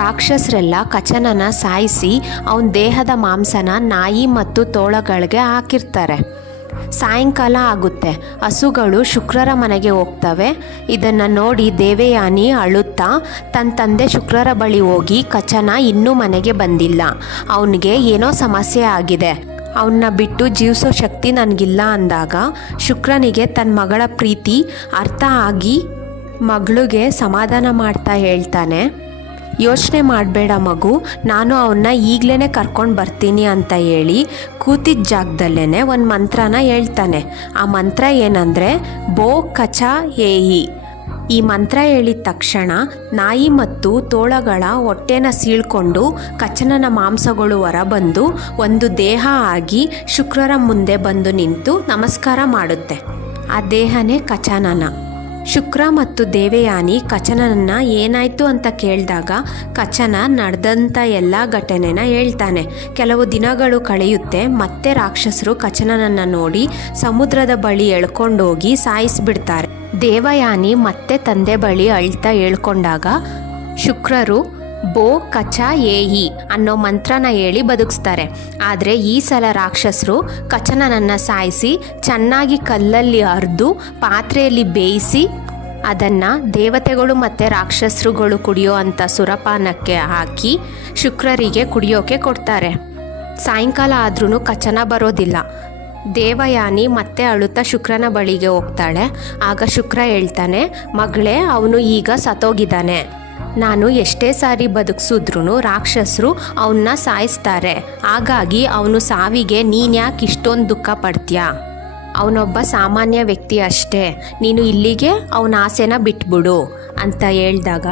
ರಾಕ್ಷಸರೆಲ್ಲ ಕಚನನ ಸಾಯಿಸಿ ಅವನ ದೇಹದ ಮಾಂಸನ ನಾಯಿ ಮತ್ತು ತೋಳಗಳಿಗೆ ಹಾಕಿರ್ತಾರೆ. ಸಾಯಂಕಾಲ ಆಗುತ್ತೆ. ಹಸುಗಳು ಶುಕ್ರರ ಮನೆಗೆ ಹೋಗ್ತವೆ. ಇದನ್ನು ನೋಡಿ ದೇವಯಾನಿ ಅಳುತ್ತಾ ತನ್ನ ತಂದೆ ಶುಕ್ರರ ಬಳಿ ಹೋಗಿ, ಕಚನ ಇನ್ನೂ ಮನೆಗೆ ಬಂದಿಲ್ಲ, ಅವನಿಗೆ ಏನೋ ಸಮಸ್ಯೆ ಆಗಿದೆ, ಅವನ್ನ ಬಿಟ್ಟು ಜೀವಿಸೋ ಶಕ್ತಿ ನನಗಿಲ್ಲ ಅಂದಾಗ ಶುಕ್ರನಿಗೆ ತನ್ನ ಮಗಳ ಪ್ರೀತಿ ಅರ್ಥ ಆಗಿ ಮಗಳಿಗೆ ಸಮಾಧಾನ ಮಾಡ್ತಾ ಹೇಳ್ತಾನೆ, ಯೋಚನೆ ಮಾಡಬೇಡ ಮಗು, ನಾನು ಅವನ್ನ ಈಗಲೇ ಕರ್ಕೊಂಡು ಬರ್ತೀನಿ ಅಂತ ಹೇಳಿ ಕೂತಿದ್ದ ಜಾಗದಲ್ಲೇ ಒಂದು ಮಂತ್ರನ ಹೇಳ್ತಾನೆ. ಆ ಮಂತ್ರ ಏನಂದರೆ ಬೋ ಕಚ ಏಹಿ. ಈ ಮಂತ್ರ ಹೇಳಿದ ತಕ್ಷಣ ನಾಯಿ ಮತ್ತು ತೋಳಗಳ ಹೊಟ್ಟೆನ ಸೀಳ್ಕೊಂಡು ಕಚನನ ಮಾಂಸಗಳು ಹೊರಬಂದು ಒಂದು ದೇಹ ಆಗಿ ಶುಕ್ರರ ಮುಂದೆ ಬಂದು ನಿಂತು ನಮಸ್ಕಾರ ಮಾಡುತ್ತೆ. ಆ ದೇಹನೇ ಕಚನನ. ಶುಕ್ರ ಮತ್ತು ದೇವಯಾನಿ ಕಚನನ್ನ ಏನಾಯಿತು ಅಂತ ಕೇಳಿದಾಗ ಕಚನ ನಡೆದಂಥ ಎಲ್ಲ ಘಟನೆನ ಹೇಳ್ತಾನೆ. ಕೆಲವು ದಿನಗಳು ಕಳೆಯುತ್ತೆ. ಮತ್ತೆ ರಾಕ್ಷಸರು ಕಚನನನ್ನು ನೋಡಿ ಸಮುದ್ರದ ಬಳಿ ಎಳ್ಕೊಂಡೋಗಿ ಸಾಯಿಸಿಬಿಡ್ತಾರೆ. ದೇವಯಾನಿ ಮತ್ತೆ ತಂದೆ ಬಳಿ ಅಳ್ತಾ ಹೇಳ್ಕೊಂಡಾಗ ಶುಕ್ರರು ಬೋ ಕಚ ಏಹಿ ಅನ್ನೋ ಮಂತ್ರನ ಹೇಳಿ ಬದುಕಿಸ್ತಾರೆ. ಆದರೆ ಈ ಸಲ ರಾಕ್ಷಸರು ಕಚನನನ್ನು ಸಾಯಿಸಿ ಚೆನ್ನಾಗಿ ಕಲ್ಲಲ್ಲಿ ಅರೆದು ಪಾತ್ರೆಯಲ್ಲಿ ಬೇಯಿಸಿ ಅದನ್ನು ದೇವತೆಗಳು ಮತ್ತು ರಾಕ್ಷಸರುಗಳು ಕುಡಿಯೋ ಅಂಥ ಸುರಪಾನಕ್ಕೆ ಹಾಕಿ ಶುಕ್ರರಿಗೆ ಕುಡಿಯೋಕೆ ಕೊಡ್ತಾರೆ. ಸಾಯಂಕಾಲ ಆದ್ರೂ ಕಚನ ಬರೋದಿಲ್ಲ. ದೇವಯಾನಿ ಮತ್ತೆ ಅಳುತ್ತಾ ಶುಕ್ರನ ಬಳಿಗೆ ಹೋಗ್ತಾಳೆ. ಆಗ ಶುಕ್ರ ಹೇಳ್ತಾನೆ, ಮಗಳೇ, ಅವನು ಈಗ ಸತ್ತೋಗಿದ್ದಾನೆ. ನಾನು ಎಷ್ಟೇ ಸಾರಿ ಬದುಕಿಸಿದ್ರೂ ರಾಕ್ಷಸರು ಅವನ್ನ ಸಾಯಿಸ್ತಾರೆ. ಹಾಗಾಗಿ ಅವನು ಸಾವಿಗೆ ನೀನ್ಯಾಕೆ ಇಷ್ಟೊಂದು ದುಃಖ ಪಡ್ತೀಯಾ? ಅವನೊಬ್ಬ ಸಾಮಾನ್ಯ ವ್ಯಕ್ತಿ ಅಷ್ಟೇ. ನೀನು ಇಲ್ಲಿಗೆ ಅವನ ಆಸೆನ ಬಿಟ್ಬಿಡು ಅಂತ ಹೇಳಿದಾಗ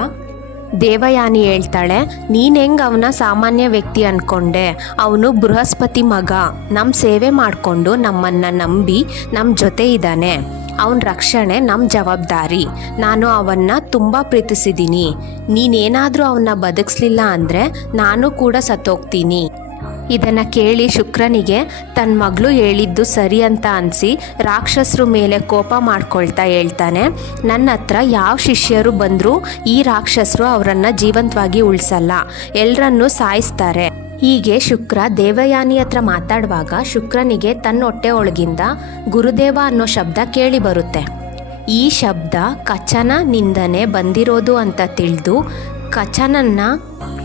ದೇವಯಾನಿ ಹೇಳ್ತಾಳೆ, ನೀನು ಹೆಂಗೆ ಅವನ ಸಾಮಾನ್ಯ ವ್ಯಕ್ತಿ ಅಂದ್ಕೊಂಡೆ? ಅವನು ಬೃಹಸ್ಪತಿ ಮಗ. ನಮ್ಮ ಸೇವೆ ಮಾಡಿಕೊಂಡು ನಮ್ಮನ್ನು ನಂಬಿ ನಮ್ಮ ಜೊತೆ ಇದ್ದಾನೆ. ಅವನ ರಕ್ಷಣೆ ನಮ್ಮ ಜವಾಬ್ದಾರಿ. ನಾನು ಅವನ್ನ ತುಂಬ ಪ್ರೀತಿಸಿದ್ದೀನಿ. ನೀನೇನಾದರೂ ಅವನ್ನ ಬದುಕಿಸ್ಲಿಲ್ಲ ಅಂದರೆ ನಾನು ಕೂಡ ಸತ್ತೋಗ್ತೀನಿ. ಇದನ್ನು ಕೇಳಿ ಶುಕ್ರನಿಗೆ ತನ್ನ ಮಗಳು ಹೇಳಿದ್ದು ಸರಿ ಅಂತ ಅನಿಸಿ ರಾಕ್ಷಸರ ಮೇಲೆ ಕೋಪ ಮಾಡ್ಕೊಳ್ತಾ ಹೇಳ್ತಾನೆ, ನನ್ನ ಹತ್ರ ಯಾವ ಶಿಷ್ಯರು ಬಂದರೂ ಈ ರಾಕ್ಷಸರು ಅವರನ್ನು ಜೀವಂತವಾಗಿ ಉಳಿಸಲ್ಲ, ಎಲ್ಲರನ್ನೂ ಸಾಯಿಸ್ತಾರೆ. ಹೀಗೆ ಶುಕ್ರ ದೇವಯಾನಿ ಹತ್ರ ಮಾತಾಡುವಾಗ ಶುಕ್ರನಿಗೆ ತನ್ನ ಹೊಟ್ಟೆ ಒಳಗಿಂದ ಗುರುದೇವ ಅನ್ನೋ ಶಬ್ದ ಕೇಳಿ ಬರುತ್ತೆ. ಈ ಶಬ್ದ ಕಚನನಿಂದನೇ ಬಂದಿರೋದು ಅಂತ ತಿಳಿದು ಕಚನನ್ನ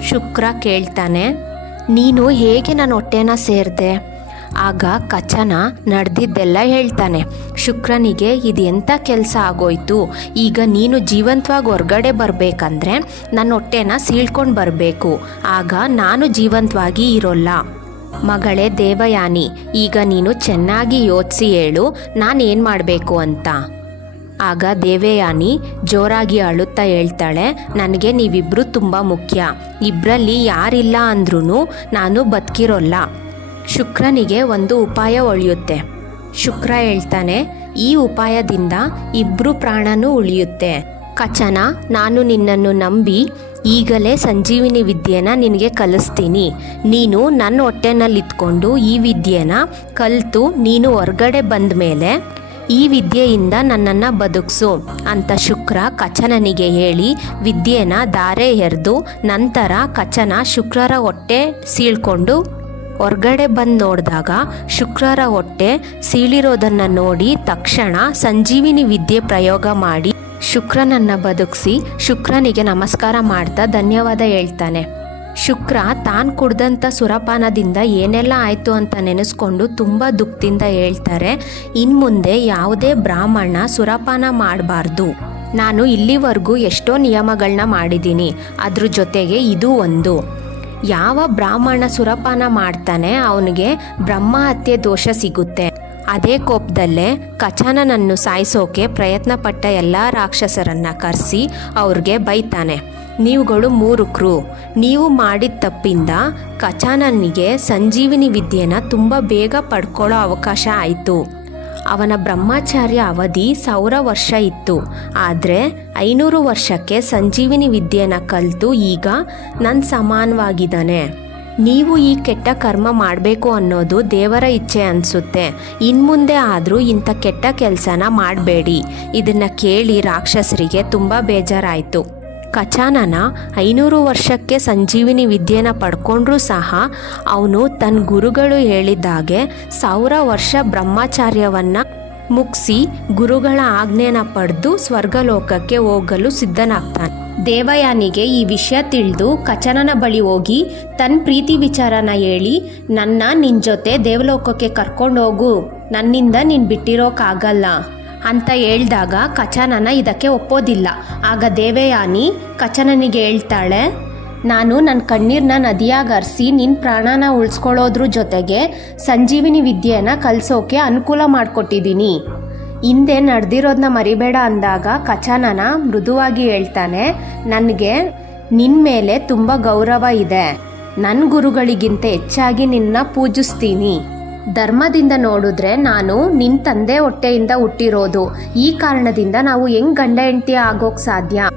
ಶುಕ್ರ ಕೇಳ್ತಾನೆ, ನೀನು ಹೇಗೆ ನನ್ನ ಹೊಟ್ಟೆನ ಸೇರಿದೆ? ಆಗ ಕಚನ ನಡೆದಿದ್ದೆಲ್ಲ ಹೇಳ್ತಾನೆ. ಶುಕ್ರನಿಗೆ ಇದು ಎಂಥ ಕೆಲಸ ಆಗೋಯ್ತು, ಈಗ ನೀನು ಜೀವಂತವಾಗಿ ಹೊರಗಡೆ ಬರಬೇಕಂದ್ರೆ ನನ್ನ ಹೊಟ್ಟೆನ ಸೀಳ್ಕೊಂಡು ಬರಬೇಕು, ಆಗ ನಾನು ಜೀವಂತವಾಗಿ ಇರೋಲ್ಲ. ಮಗಳೇ ದೇವಯಾನಿ, ಈಗ ನೀನು ಚೆನ್ನಾಗಿ ಯೋಚಿಸಿ ಹೇಳು, ನಾನೇನು ಮಾಡಬೇಕು ಅಂತ. ಆಗ ದೇವಯಾನಿ ಜೋರಾಗಿ ಅಳುತ್ತಾ ಹೇಳ್ತಾಳೆ, ನನಗೆ ನೀವಿಬ್ಬರು ತುಂಬ ಮುಖ್ಯ. ಇಬ್ಬರಲ್ಲಿ ಯಾರಿಲ್ಲ ಅಂದ್ರೂ ನಾನು ಬದುಕಿರೋಲ್ಲ. ಶುಕ್ರನಿಗೆ ಒಂದು ಉಪಾಯ ಒಳಿಯುತ್ತೆ. ಶುಕ್ರ ಹೇಳ್ತಾನೆ, ಈ ಉಪಾಯದಿಂದ ಇಬ್ಬರು ಪ್ರಾಣನೂ ಉಳಿಯುತ್ತೆ. ಕಚನ, ನಾನು ನಿನ್ನನ್ನು ನಂಬಿ ಈಗಲೇ ಸಂಜೀವಿನಿ ವಿದ್ಯೆನ ನಿನಗೆ ಕಲಿಸ್ತೀನಿ. ನೀನು ನನ್ನ ಹೊಟ್ಟೆನಲ್ಲಿತ್ಕೊಂಡು ಈ ವಿದ್ಯೆನ ಕಲಿತು ನೀನು ಹೊರಗಡೆ ಬಂದ ಮೇಲೆ ಈ ವಿದ್ಯೆಯಿಂದ ನನ್ನನ್ನು ಬದುಕಿಸು ಅಂತ ಶುಕ್ರ ಕಚನನಿಗೆ ಹೇಳಿ ವಿದ್ಯೆನ ದಾರೆ ಎರೆದು ನಂತರ ಕಚನ ಶುಕ್ರರ ಹೊಟ್ಟೆ ಸೀಳ್ಕೊಂಡು ಹೊರಗಡೆ ಬಂದು ನೋಡಿದಾಗ ಶುಕ್ರರ ಹೊಟ್ಟೆ ಸೀಳಿರೋದನ್ನು ನೋಡಿ ತಕ್ಷಣ ಸಂಜೀವಿನಿ ವಿದ್ಯೆ ಪ್ರಯೋಗ ಮಾಡಿ ಶುಕ್ರನನ್ನು ಬದುಕಿಸಿ ಶುಕ್ರನಿಗೆ ನಮಸ್ಕಾರ ಮಾಡ್ತಾ ಧನ್ಯವಾದ ಹೇಳ್ತಾನೆ. ಶುಕ್ರ ತಾನು ಕುಡ್ದಂಥ ಸುರಪಾನದಿಂದ ಏನೆಲ್ಲ ಆಯಿತು ಅಂತ ನೆನೆಸ್ಕೊಂಡು ತುಂಬ ದುಃಖದಿಂದ ಹೇಳ್ತಾರೆ, ಇನ್ಮುಂದೆ ಯಾವುದೇ ಬ್ರಾಹ್ಮಣ ಸುರಪಾನ ಮಾಡಬಾರ್ದು. ನಾನು ಇಲ್ಲಿವರೆಗೂ ಎಷ್ಟೋ ನಿಯಮಗಳನ್ನ ಮಾಡಿದ್ದೀನಿ, ಅದ್ರ ಜೊತೆಗೆ ಇದು ಒಂದು. ಯಾವ ಬ್ರಾಹ್ಮಣ ಸುರಪಾನ ಮಾಡ್ತಾನೆ ಅವನಿಗೆ ಬ್ರಹ್ಮಹತ್ಯೆ ದೋಷ ಸಿಗುತ್ತೆ. ಅದೇ ಕೋಪದಲ್ಲೇ ಕಚನನನ್ನು ಸಾಯಿಸೋಕೆ ಪ್ರಯತ್ನಪಟ್ಟ ಎಲ್ಲ ರಾಕ್ಷಸರನ್ನು ಕರೆಸಿ ಅವ್ರಿಗೆ ಬೈತಾನೆ, ನೀವುಗಳು ಮೂರ್ಖರು, ನೀವು ಮಾಡಿದ ತಪ್ಪಿಂದ ಕಚನನಿಗೆ ಸಂಜೀವಿನಿ ವಿದ್ಯೆನ ತುಂಬ ಬೇಗ ಪಡ್ಕೊಳ್ಳೋ ಅವಕಾಶ ಆಯಿತು. ಅವನ ಬ್ರಹ್ಮಚಾರ್ಯ ಅವಧಿ 1000 ವರ್ಷ ಇತ್ತು. ಆದರೆ 500 ವರ್ಷಕ್ಕೆ ಸಂಜೀವಿನಿ ವಿದ್ಯೆನ ಕಲಿತು ಈಗ ನನ್ನ ಸಮಾನವಾಗಿದ್ದಾನೆ. ನೀವು ಈ ಕೆಟ್ಟ ಕರ್ಮ ಮಾಡಬೇಕು ಅನ್ನೋದು ದೇವರ ಇಚ್ಛೆ ಅನಿಸುತ್ತೆ. ಇನ್ಮುಂದೆ ಆದರೂ ಇಂಥ ಕೆಟ್ಟ ಕೆಲಸನ ಮಾಡಬೇಡಿ. ಇದನ್ನು ಕೇಳಿ ರಾಕ್ಷಸರಿಗೆ ತುಂಬ ಬೇಜಾರಾಯಿತು. ಕಚಾನನ 500 ವರ್ಷಕ್ಕೆ ಸಂಜೀವಿನಿ ವಿದ್ಯೆನ ಪಡ್ಕೊಂಡ್ರೂ ಸಹ ಅವನು ತನ್ನ ಗುರುಗಳು ಹೇಳಿದಾಗೆ 1000 ವರ್ಷ ಬ್ರಹ್ಮಚಾರ್ಯವನ್ನು ಮುಗಿಸಿ ಗುರುಗಳ ಆಜ್ಞೆನ ಪಡೆದು ಸ್ವರ್ಗಲೋಕಕ್ಕೆ ಹೋಗಲು ಸಿದ್ಧನಾಗ್ತಾನೆ. ದೇವಯಾನಿಗೆ ಈ ವಿಷಯ ತಿಳಿದು ಕಚನನ ಬಳಿ ಹೋಗಿ ತನ್ನ ಪ್ರೀತಿ ವಿಚಾರನ ಹೇಳಿ, ನಿನ್ನ ಜೊತೆ ದೇವಲೋಕಕ್ಕೆ ಕರ್ಕೊಂಡೋಗು, ನನ್ನಿಂದ ನೀನು ಬಿಟ್ಟಿರೋಕ್ಕಾಗಲ್ಲ ಅಂತ ಹೇಳಿದಾಗ ಕಚನನ ಇದಕ್ಕೆ ಒಪ್ಪೋದಿಲ್ಲ. ಆಗ ದೇವಯಾನಿ ಕಚನನಿಗೆ ಹೇಳ್ತಾಳೆ, ನಾನು ನನ್ನ ಕಣ್ಣೀರನ್ನ ನದಿಯಾಗರಿಸಿ ನಿನ್ನ ಪ್ರಾಣನ ಉಳಿಸ್ಕೊಳ್ಳೋದ್ರ ಜೊತೆಗೆ ಸಂಜೀವಿನಿ ವಿದ್ಯೆನ ಕಲಿಸೋಕೆ ಅನುಕೂಲ ಮಾಡಿಕೊಟ್ಟಿದ್ದೀನಿ. ಹಿಂದೆ ನಡೆದಿರೋದನ್ನ ಮರಿಬೇಡ ಅಂದಾಗ ಕಚನನ ಮೃದುವಾಗಿ ಹೇಳ್ತಾನೆ, ನನಗೆ ನಿನ್ನ ಮೇಲೆ ತುಂಬ ಗೌರವ ಇದೆ, ನನ್ನ ಗುರುಗಳಿಗಿಂತ ಹೆಚ್ಚಾಗಿ ನಿನ್ನ ಪೂಜಿಸ್ತೀನಿ. ಧರ್ಮದಿಂದ ನೋಡಿದ್ರೆ ನಾನು ನಿನ್ನ ತಂದೆ ಹೊಟ್ಟೆಯಿಂದ ಹುಟ್ಟಿರೋದು, ಈ ಕಾರಣದಿಂದ ನಾವು ಹೆಂಗ್ ಗಂಡ ಹೆಂಡತಿ ಆಗೋಕ್ ಸಾಧ್ಯ?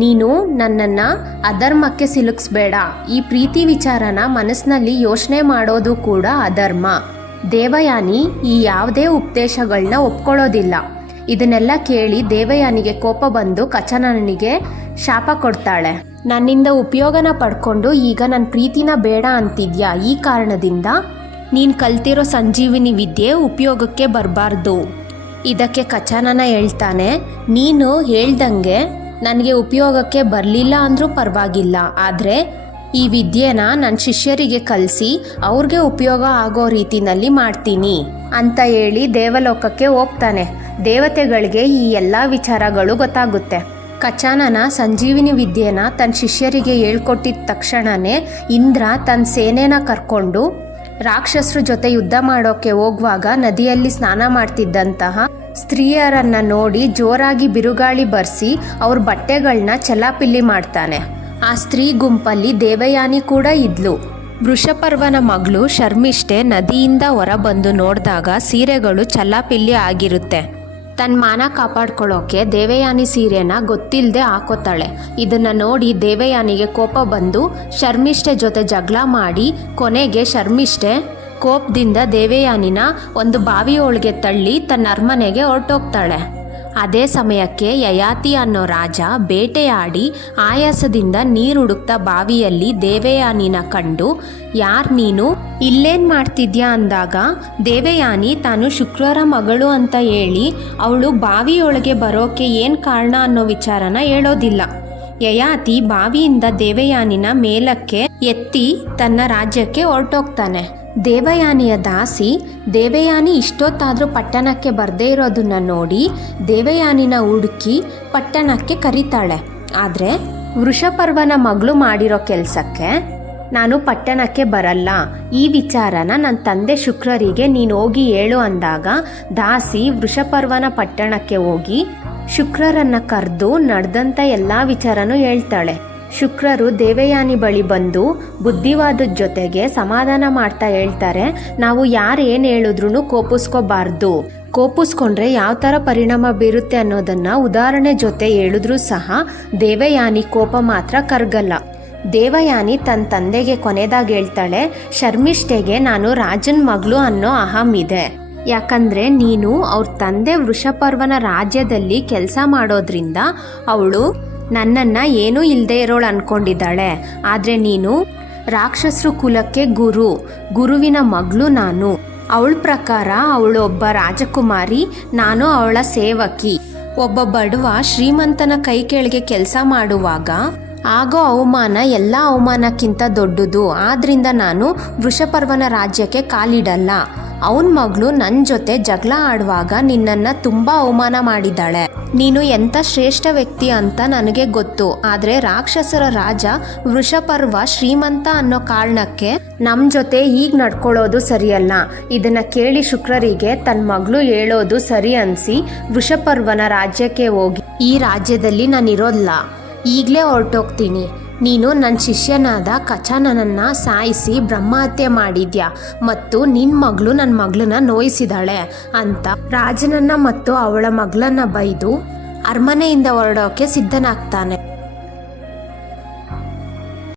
ನೀನು ನನ್ನನ್ನು ಅಧರ್ಮಕ್ಕೆ ಸಿಲುಕಿಸ್ಬೇಡ. ಈ ಪ್ರೀತಿ ವಿಚಾರನ ಮನಸ್ಸಿನಲ್ಲಿ ಯೋಚನೆ ಮಾಡೋದು ಕೂಡ ಅಧರ್ಮ. ದೇವಯಾನಿ ಈ ಯಾವುದೇ ಉಪದೇಶಗಳನ್ನ ಒಪ್ಕೊಳ್ಳೋದಿಲ್ಲ. ಇದನ್ನೆಲ್ಲ ಕೇಳಿ ದೇವಯಾನಿಗೆ ಕೋಪ ಬಂದು ಕಚನನಿಗೆ ಶಾಪ ಕೊಡ್ತಾಳೆ. ನನ್ನಿಂದ ಉಪಯೋಗನ ಪಡ್ಕೊಂಡು ಈಗ ನನ್ನ ಪ್ರೀತಿನ ಬೇಡ ಅಂತಿದ್ಯಾ, ಈ ಕಾರಣದಿಂದ ನೀನು ಕಲ್ತಿರೋ ಸಂಜೀವಿನಿ ವಿದ್ಯೆ ಉಪಯೋಗಕ್ಕೆ ಬರಬಾರ್ದು. ಇದಕ್ಕೆ ಕಚನನ ಹೇಳ್ತಾನೆ, ನೀನು ಹೇಳ್ದಂಗೆ ನನಗೆ ಉಪಯೋಗಕ್ಕೆ ಬರಲಿಲ್ಲ ಅಂದರೂ ಪರವಾಗಿಲ್ಲ, ಆದರೆ ಈ ವಿದ್ಯೆನ ನನ್ನ ಶಿಷ್ಯರಿಗೆ ಕಲಿಸಿ ಅವ್ರಿಗೆ ಉಪಯೋಗ ಆಗೋ ರೀತಿನಲ್ಲಿ ಮಾಡ್ತೀನಿ ಅಂತ ಹೇಳಿ ದೇವಲೋಕಕ್ಕೆ ಹೋಗ್ತಾನೆ. ದೇವತೆಗಳಿಗೆ ಈ ಎಲ್ಲ ವಿಚಾರಗಳು ಗೊತ್ತಾಗುತ್ತೆ. ಕಚಾನನ ಸಂಜೀವಿನಿ ವಿದ್ಯೆನ ತನ್ನ ಶಿಷ್ಯರಿಗೆ ಹೇಳ್ಕೊಟ್ಟಿದ ತಕ್ಷಣವೇ ಇಂದ್ರ ತನ್ನ ಸೇನೆನ ಕರ್ಕೊಂಡು ರಾಕ್ಷಸರ ಜೊತೆ ಯುದ್ಧ ಮಾಡೋಕೆ ಹೋಗುವಾಗ ನದಿಯಲ್ಲಿ ಸ್ನಾನ ಮಾಡ್ತಿದ್ದಂತಹ ಸ್ತ್ರೀಯರನ್ನ ನೋಡಿ ಜೋರಾಗಿ ಬಿರುಗಾಳಿ ಬರ್ಸಿ ಅವ್ರ ಬಟ್ಟೆಗಳನ್ನ ಚಲಾಪಿಲ್ಲಿ ಮಾಡ್ತಾನೆ. ಆ ಸ್ತ್ರೀ ಗುಂಪಲ್ಲಿ ದೇವಯಾನಿ ಕೂಡ ಇದ್ಲು. ವೃಷಪರ್ವನ ಮಗಳು ಶರ್ಮಿಷ್ಠೆ ನದಿಯಿಂದ ಹೊರಬಂದು ನೋಡಿದಾಗ ಸೀರೆಗಳು ಚಲಾಪಿಲ್ಲಿ ಆಗಿರುತ್ತೆ. ತನ್ನ ಮಾನ ಕಾಪಾಡ್ಕೊಳ್ಳೋಕೆ ದೇವಯಾನಿ ಸೀರೆನ ಗೊತ್ತಿಲ್ಲದೆ ಹಾಕೋತಾಳೆ. ಇದನ್ನು ನೋಡಿ ದೇವಯಾನಿಗೆ ಕೋಪ ಬಂದು ಶರ್ಮಿಷ್ಠೆ ಜೊತೆ ಜಗಳ ಮಾಡಿ ಕೊನೆಗೆ ಶರ್ಮಿಷ್ಠೆ ಕೋಪದಿಂದ ದೇವಯಾನಿನ ಒಂದು ಬಾವಿಯೊಳಗೆ ತಳ್ಳಿ ತನ್ನ ಅರಮನೆಗೆ ಹೊರಟೋಗ್ತಾಳೆ. ಅದೇ ಸಮಯಕ್ಕೆ ಯಯಾತಿ ಅನ್ನೋ ರಾಜ ಬೇಟೆಯಾಡಿ ಆಯಾಸದಿಂದ ನೀರು ಹುಡುಕ್ತಾ ಬಾವಿಯಲ್ಲಿ ದೇವಯಾನಿನ ಕಂಡು, ಯಾರು ನೀನು, ಇಲ್ಲೇನು ಮಾಡ್ತಿದ್ಯಾ ಅಂದಾಗ ದೇವಯಾನಿ ತಾನು ಶುಕ್ರರ ಮಗಳು ಅಂತ ಹೇಳಿ ಅವಳು ಬಾವಿಯೊಳಗೆ ಬರೋಕೆ ಏನು ಕಾರಣ ಅನ್ನೋ ವಿಚಾರನ ಹೇಳೋದಿಲ್ಲ. ಯಯಾತಿ ಬಾವಿಯಿಂದ ದೇವಯಾನಿನ ಮೇಲಕ್ಕೆ ಎತ್ತಿ ತನ್ನ ರಾಜ್ಯಕ್ಕೆ ಹೊರಟೋಗ್ತಾನೆ. ದೇವಯಾನಿಯ ದಾಸಿ ದೇವಯಾನಿ ಇಷ್ಟೊತ್ತಾದರೂ ಪಟ್ಟಣಕ್ಕೆ ಬರದೇ ಇರೋದನ್ನ ನೋಡಿ ದೇವಯಾನಿನ ಹುಡುಕಿ ಪಟ್ಟಣಕ್ಕೆ ಕರೀತಾಳೆ. ಆದರೆ ವೃಷಪರ್ವನ ಮಗಳು ಮಾಡಿರೋ ಕೆಲಸಕ್ಕೆ ನಾನು ಪಟ್ಟಣಕ್ಕೆ ಬರಲ್ಲ, ಈ ವಿಚಾರನ ನನ್ನ ತಂದೆ ಶುಕ್ರರಿಗೆ ನೀನು ಹೋಗಿ ಹೇಳು ಅಂದಾಗ ದಾಸಿ ವೃಷಪರ್ವನ ಪಟ್ಟಣಕ್ಕೆ ಹೋಗಿ ಶುಕ್ರರನ್ನ ಕರೆದು ನಡೆದಂಥ ಎಲ್ಲ ವಿಚಾರನೂ ಹೇಳ್ತಾಳೆ. ಶುಕ್ರರು ದೇವಯಾನಿ ಬಳಿ ಬಂದು ಬುದ್ಧಿವಾದದ ಜೊತೆಗೆ ಸಮಾಧಾನ ಮಾಡ್ತಾ ಹೇಳ್ತಾರೆ, ನಾವು ಯಾರು ಏನು ಹೇಳಿದ್ರೂ ಕೋಪಿಸ್ಕೋಬಾರ್ದು, ಕೋಪಿಸ್ಕೊಂಡ್ರೆ ಯಾವ ಥರ ಪರಿಣಾಮ ಬೀರುತ್ತೆ ಅನ್ನೋದನ್ನು ಉದಾಹರಣೆ ಜೊತೆ ಹೇಳಿದ್ರೂ ಸಹ ದೇವಯಾನಿ ಕೋಪ ಮಾತ್ರ ಕರಗಲ್ಲ. ದೇವಯಾನಿ ತನ್ನ ತಂದೆಗೆ ಕೊನೆದಾಗಿ ಹೇಳ್ತಾಳೆ, ಶರ್ಮಿಷ್ಠೆಗೆ ನಾನು ರಾಜನ ಮಗಳು ಅನ್ನೋ ಅಹಂ ಇದೆ, ಯಾಕಂದರೆ ನೀನು ಅವ್ರ ತಂದೆ ವೃಷಪರ್ವನ ರಾಜ್ಯದಲ್ಲಿ ಕೆಲಸ ಮಾಡೋದ್ರಿಂದ ಅವಳು ನನ್ನನ್ನು ಏನೂ ಇಲ್ಲದೆ ಇರೋಳು ಅಂದ್ಕೊಂಡಿದ್ದಾಳೆ. ಆದರೆ ನೀನು ರಾಕ್ಷಸರು ಕುಲಕ್ಕೆ ಗುರುವಿನ ಮಗಳು ನಾನು. ಅವಳ ಪ್ರಕಾರ ಅವಳು ಒಬ್ಬ ರಾಜಕುಮಾರಿ, ನಾನು ಅವಳ ಸೇವಕಿ. ಒಬ್ಬ ಬಡವ ಶ್ರೀಮಂತನ ಕೈ ಕೆಳಗೆ ಕೆಲಸ ಮಾಡುವಾಗ ಆಗೋ ಅವಮಾನ ಎಲ್ಲ ಅವಮಾನಕ್ಕಿಂತ ದೊಡ್ಡದು. ಆದ್ದರಿಂದ ನಾನು ವೃಷಪರ್ವನ ರಾಜ್ಯಕ್ಕೆ ಕಾಲಿಡಲ್ಲ. ಅವನ ಮಗಳು ನನ್ನ ಜೊತೆ ಜಗಳ ಆಡುವಾಗ ನಿನ್ನನ್ನು ತುಂಬ ಅವಮಾನ ಮಾಡಿದ್ದಾಳೆ. ನೀನು ಎಂಥ ಶ್ರೇಷ್ಠ ವ್ಯಕ್ತಿ ಅಂತ ನನಗೆ ಗೊತ್ತು, ಆದರೆ ರಾಕ್ಷಸರ ರಾಜ ವೃಷಪರ್ವ ಶ್ರೀಮಂತ ಅನ್ನೋ ಕಾರಣಕ್ಕೆ ನಮ್ಮ ಜೊತೆ ಈಗ ನಡ್ಕೊಳ್ಳೋದು ಸರಿಯಲ್ಲ. ಇದನ್ನು ಕೇಳಿ ಶುಕ್ರರಿಗೆ ತನ್ನ ಮಗಳು ಹೇಳೋದು ಸರಿ ಅನಿಸಿ ವೃಷಪರ್ವನ ರಾಜ್ಯಕ್ಕೆ ಹೋಗಿ, ಈ ರಾಜ್ಯದಲ್ಲಿ ನಾನಿರೋಲ್ಲ, ಈಗಲೇ ಹೊರಟೋಗ್ತೀನಿ. ನೀನು ನನ್ನ ಶಿಷ್ಯನಾದ ಕಚಾನನನ್ನು ಸಾಯಿಸಿ ಬ್ರಹ್ಮಹತ್ಯೆ ಮಾಡಿದ್ಯಾ ಮತ್ತು ನಿನ್ನ ಮಗಳು ನನ್ನ ಮಗಳನ್ನ ನೋಯಿಸಿದಾಳೆ ಅಂತ ರಾಜನನ್ನ ಮತ್ತು ಅವಳ ಮಗಳನ್ನ ಬೈದು ಅರಮನೆಯಿಂದ ಹೊರಡೋಕೆ ಸಿದ್ಧನಾಗ್ತಾನೆ.